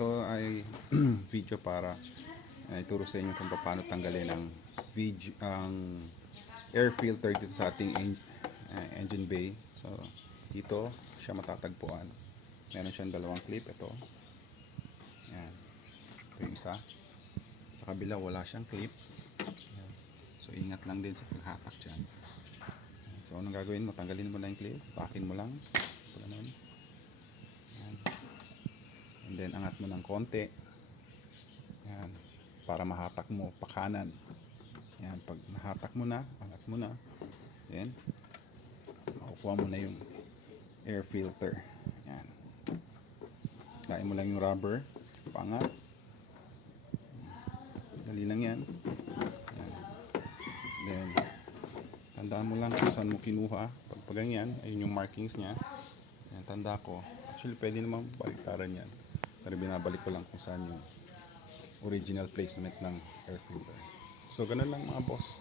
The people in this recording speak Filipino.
ito ay video para ituro sa inyo kung paano tanggalin ang air filter dito sa ating engine bay. So dito siya matatagpuan. Meron siyang dalawang clip. Ito, yan, ito yung isa. Sa kabila wala siyang clip. Yan. So ingat lang din sa paghatak dyan. So anong gagawin mo? Tanggalin mo lang yung clip, pakin mo lang. Ganun. Yan. And then angat mo ng konti. Yan, para mahatak mo pa kanan. Yan, pag nahatak mo na, angat mo na. Then makukuha mo na yung air filter. Yan. Lain mo lang yung rubber, pangat. Dali lang yan. Yan. Then tandaan mo lang kung saan mo kinuha. Pag ganyan, ayun yung markings niya. Yan, tanda ko. Actually, pwede naman baliktaran yan. Pero binabalik ko lang kung saan yung original placement ng air filter. So, ganun lang mga boss.